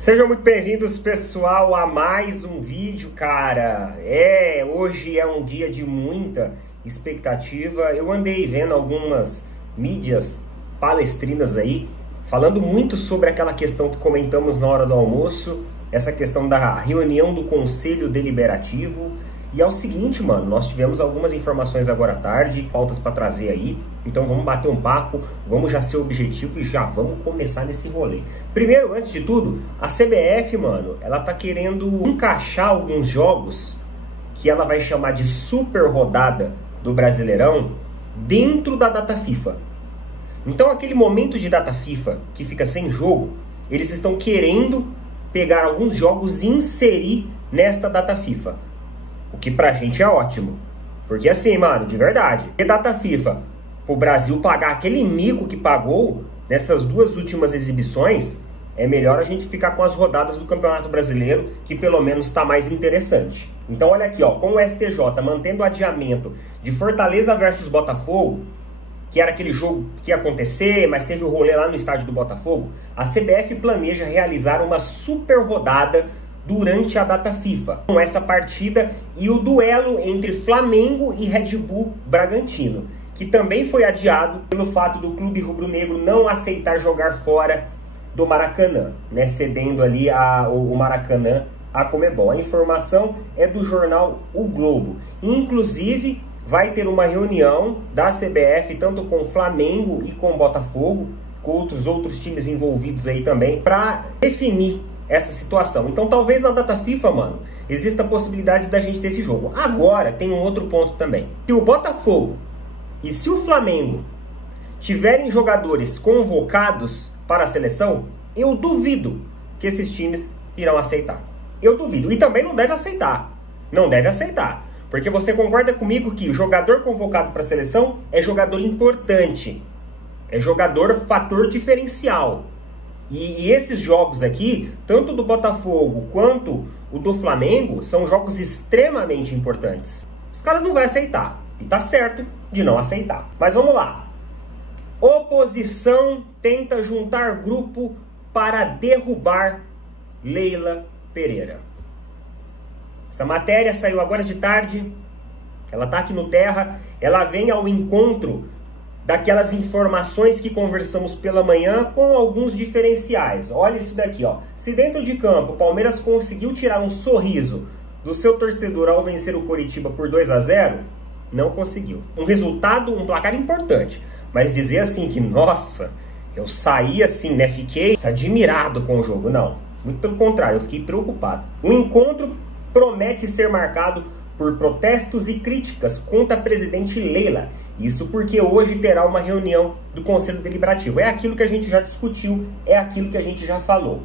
Sejam muito bem-vindos, pessoal, a mais um vídeo, cara. Hoje é um dia de muita expectativa. Eu andei vendo algumas mídias palestrinas aí, falando muito sobre aquela questão que comentamos na hora do almoço, essa questão da reunião do Conselho Deliberativo. E é o seguinte, mano, nós tivemos algumas informações agora à tarde, pautas para trazer aí, então vamos bater um papo, vamos já ser objetivo e já vamos começar nesse rolê. Primeiro, antes de tudo, a CBF, mano, ela tá querendo encaixar alguns jogos que ela vai chamar de super rodada do Brasileirão dentro da data FIFA. Então aquele momento de data FIFA que fica sem jogo, eles estão querendo pegar alguns jogos e inserir nesta data FIFA. O que pra gente é ótimo. Porque assim, mano, de verdade, que data FIFA pro Brasil pagar aquele mico que pagou nessas duas últimas exibições, é melhor a gente ficar com as rodadas do Campeonato Brasileiro, que pelo menos tá mais interessante. Então olha aqui, ó, com o STJ mantendo o adiamento de Fortaleza versus Botafogo, que era aquele jogo que ia acontecer, mas teve o rolê lá no estádio do Botafogo, a CBF planeja realizar uma super rodada durante a data FIFA, com essa partida e o duelo entre Flamengo e Red Bull Bragantino, que também foi adiado pelo fato do clube rubro-negro não aceitar jogar fora do Maracanã, né, cedendo ali o Maracanã à Conmebol. A informação é do jornal O Globo. Inclusive, vai ter uma reunião da CBF, tanto com o Flamengo e com o Botafogo, com outros times envolvidos aí também, para definir essa situação. Então talvez na data FIFA, mano, exista a possibilidade da gente ter esse jogo. Agora tem um outro ponto também. Se o Botafogo e se o Flamengo tiverem jogadores convocados para a seleção, eu duvido que esses times irão aceitar. Eu duvido. E também não deve aceitar. Não deve aceitar. Porque você concorda comigo que o jogador convocado para a seleção é jogador importante. É jogador fator diferencial. E esses jogos aqui, tanto do Botafogo quanto o do Flamengo, são jogos extremamente importantes. Os caras não vão aceitar. E tá certo de não aceitar. Mas vamos lá. Oposição tenta juntar grupo para derrubar Leila Pereira. Essa matéria saiu agora de tarde. Ela tá aqui no Terra. Ela vem ao encontro daquelas informações que conversamos pela manhã com alguns diferenciais. Olha isso daqui, ó. Se dentro de campo o Palmeiras conseguiu tirar um sorriso do seu torcedor ao vencer o Coritiba por 2-0, não conseguiu. Um resultado, um placar importante. Mas dizer assim que, nossa, eu saí assim, né, fiquei admirado com o jogo. Não, muito pelo contrário, eu fiquei preocupado. O encontro promete ser marcado por protestos e críticas contra a presidente Leila. Isso porque hoje terá uma reunião do Conselho Deliberativo. É aquilo que a gente já discutiu, é aquilo que a gente já falou.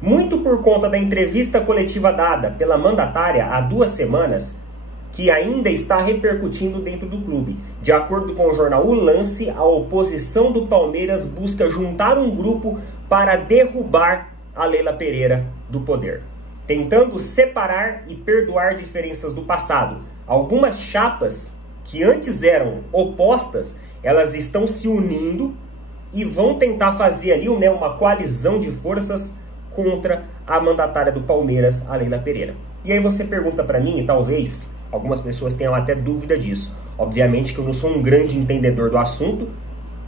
Muito por conta da entrevista coletiva dada pela mandatária há 2 semanas, que ainda está repercutindo dentro do clube. De acordo com o jornal O Lance, a oposição do Palmeiras busca juntar um grupo para derrubar a Leila Pereira do poder, tentando separar e perdoar diferenças do passado. Algumas chapas que antes eram opostas, elas estão se unindo e vão tentar fazer ali, né, uma coalizão de forças contra a mandatária do Palmeiras, a Leila Pereira. E aí você pergunta para mim, e talvez algumas pessoas tenham até dúvida disso. Obviamente que eu não sou um grande entendedor do assunto,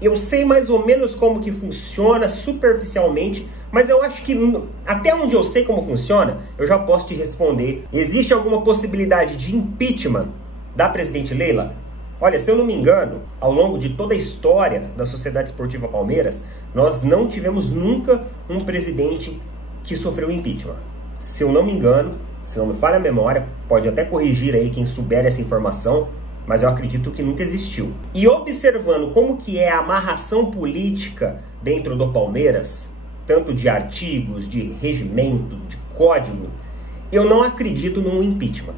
eu sei mais ou menos como que funciona superficialmente, mas eu acho que até onde eu sei como funciona, eu já posso te responder. Existe alguma possibilidade de impeachment da presidente Leila? Olha, se eu não me engano, ao longo de toda a história da Sociedade Esportiva Palmeiras, nós não tivemos nunca um presidente que sofreu impeachment. Se eu não me engano, se não me falha a memória, pode até corrigir aí quem souber essa informação, mas eu acredito que nunca existiu. E observando como que é a amarração política dentro do Palmeiras, tanto de artigos, de regimento, de código, eu não acredito num impeachment.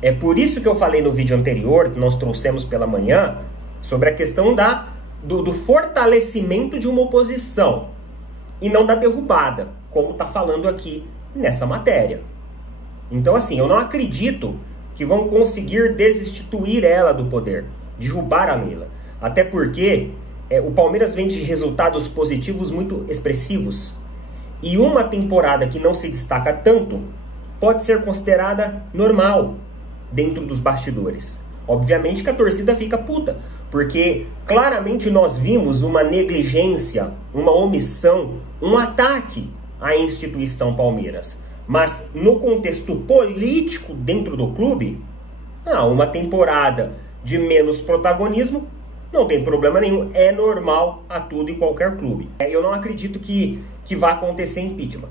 É por isso que eu falei no vídeo anterior, que nós trouxemos pela manhã, sobre a questão do fortalecimento de uma oposição e não da derrubada, como está falando aqui nessa matéria. Então assim, eu não acredito que vão conseguir destituir ela do poder, derrubar a Leila. Até porque o Palmeiras vem de resultados positivos muito expressivos. e uma temporada que não se destaca tanto pode ser considerada normal dentro dos bastidores. Obviamente que a torcida fica puta, porque claramente nós vimos uma negligência, uma omissão, um ataque à instituição Palmeiras. Mas no contexto político dentro do clube, uma temporada de menos protagonismo não tem problema nenhum, é normal a tudo e qualquer clube. Eu não acredito que vai acontecer impeachment.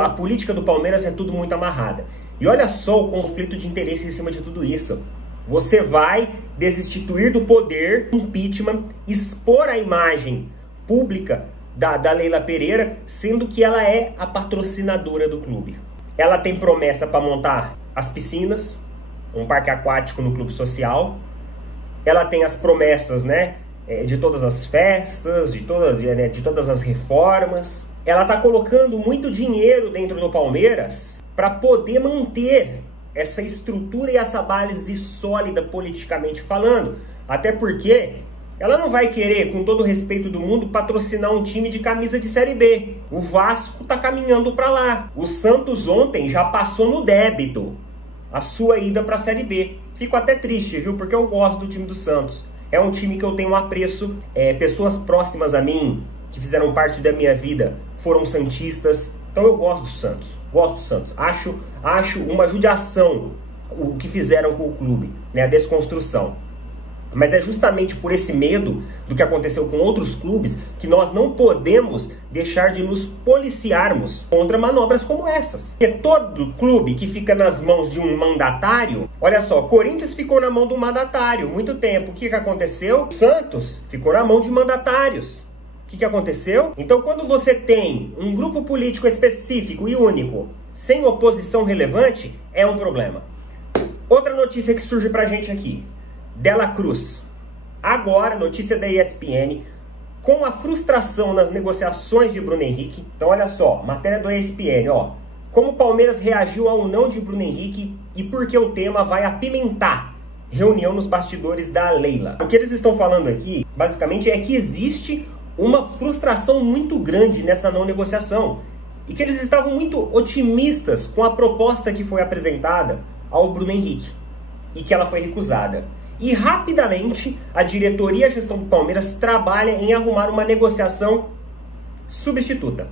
A política do Palmeiras é tudo muito amarrada. E olha só o conflito de interesse em cima de tudo isso. Você vai desinstituir do poder, impeachment, expor a imagem pública da Leila Pereira, sendo que ela é a patrocinadora do clube. Ela tem promessa para montar as piscinas, um parque aquático no clube social. Ela tem as promessas, né, de todas as festas, de todas as reformas. Ela está colocando muito dinheiro dentro do Palmeiras para poder manter essa estrutura e essa base sólida politicamente falando. Até porque ela não vai querer, com todo o respeito do mundo, patrocinar um time de camisa de Série B. O Vasco está caminhando para lá. O Santos ontem já passou no débito a sua ida para a Série B. Fico até triste, viu? Porque eu gosto do time do Santos. É um time que eu tenho um apreço. Pessoas próximas a mim, que fizeram parte da minha vida, foram santistas. Então eu gosto do Santos. Gosto do Santos. Acho uma judiação o que fizeram com o clube, né? A desconstrução. Mas é justamente por esse medo do que aconteceu com outros clubes que nós não podemos deixar de nos policiarmos contra manobras como essas. Porque todo clube que fica nas mãos de um mandatário... Olha só, Corinthians ficou na mão do mandatário muito tempo. O que aconteceu? Santos ficou na mão de mandatários. O que aconteceu? Então, quando você tem um grupo político específico e único, sem oposição relevante, é um problema. Outra notícia que surge pra gente aqui. Dela Cruz. Agora, notícia da ESPN, com a frustração nas negociações de Bruno Henrique. Então, olha só, matéria do ESPN, ó. Como o Palmeiras reagiu ao não de Bruno Henrique e por que o tema vai apimentar reunião nos bastidores da Leila. O que eles estão falando aqui, basicamente, é que existe uma frustração muito grande nessa não negociação. E que eles estavam muito otimistas com a proposta que foi apresentada ao Bruno Henrique. E que ela foi recusada. E rapidamente a diretoria e a gestão do Palmeiras trabalha em arrumar uma negociação substituta.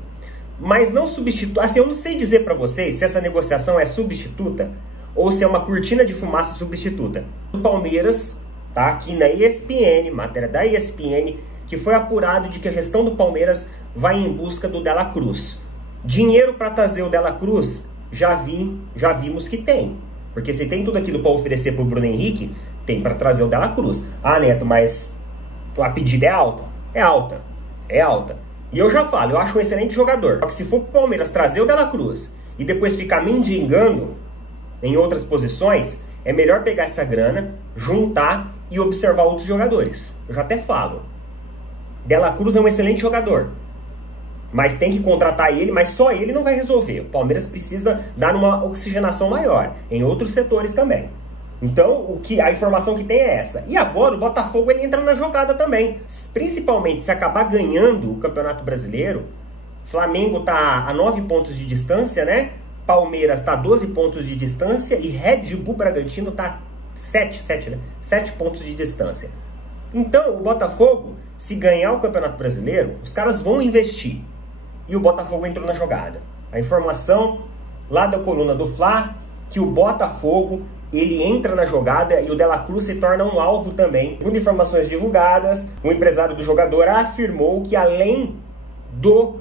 Mas não substituta, assim, eu não sei dizer para vocês se essa negociação é substituta ou se é uma cortina de fumaça substituta. O Palmeiras, tá aqui na ESPN, matéria da ESPN, que foi apurado de que a gestão do Palmeiras vai em busca do Dela Cruz. Dinheiro para trazer o Dela Cruz, já vimos que tem. Porque se tem tudo aquilo para oferecer para o Bruno Henrique, tem para trazer o Dela Cruz. Ah, Neto, mas a pedida é alta? É alta. É alta. E eu já falo, eu acho um excelente jogador. Só que se for para o Palmeiras trazer o Dela Cruz e depois ficar mendigando em outras posições, é melhor pegar essa grana, juntar e observar outros jogadores. Eu já até falo. Dela Cruz é um excelente jogador. Mas tem que contratar ele, mas só ele não vai resolver. O Palmeiras precisa dar uma oxigenação maior em outros setores também. Então, a informação que tem é essa. E agora o Botafogo ele entra na jogada também. Principalmente se acabar ganhando o Campeonato Brasileiro. Flamengo está a 9 pontos de distância, né? Palmeiras está a 12 pontos de distância. E Red Bull Bragantino está 7 pontos de distância. Então, o Botafogo, se ganhar o Campeonato Brasileiro, os caras vão investir. E o Botafogo entrou na jogada. A informação lá da coluna do Fla, que o Botafogo, ele entra na jogada e o Dela Cruz se torna um alvo também. Segundo informações divulgadas, o empresário do jogador afirmou que além do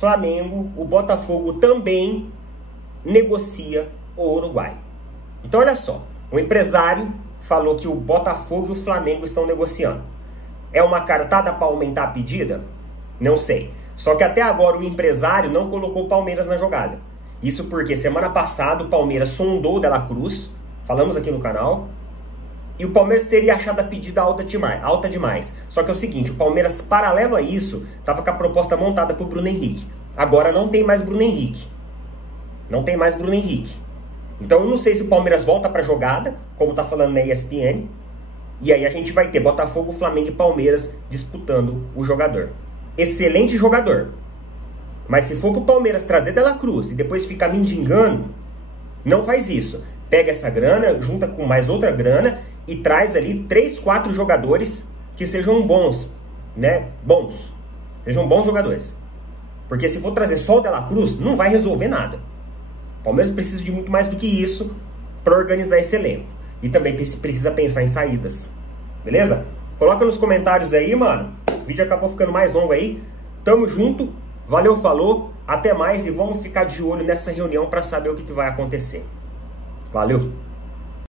Flamengo, o Botafogo também negocia o Uruguai. Então olha só, o empresário falou que o Botafogo e o Flamengo estão negociando. É uma cartada para aumentar a pedida? Não sei. Só que até agora o empresário não colocou o Palmeiras na jogada. Isso porque semana passada o Palmeiras sondou o Dela Cruz, falamos aqui no canal, e o Palmeiras teria achado a pedida alta demais. Só que é o seguinte, o Palmeiras, paralelo a isso, estava com a proposta montada para o Bruno Henrique. Agora não tem mais Bruno Henrique. Não tem mais Bruno Henrique. Então eu não sei se o Palmeiras volta para a jogada, como está falando na ESPN, e aí a gente vai ter Botafogo, Flamengo e Palmeiras disputando o jogador. Excelente jogador. Mas se for pro Palmeiras trazer De La Cruz e depois ficar mendigando, não faz isso. Pega essa grana, junta com mais outra grana e traz ali 3, 4 jogadores que sejam bons, né? Sejam bons jogadores. Porque se for trazer só o De La Cruz, não vai resolver nada. O Palmeiras precisa de muito mais do que isso para organizar esse elenco. E também precisa pensar em saídas. Beleza? Coloca nos comentários aí, mano. O vídeo acabou ficando mais longo aí. Tamo junto. Valeu, falou. Até mais e vamos ficar de olho nessa reunião para saber o que vai acontecer. Valeu!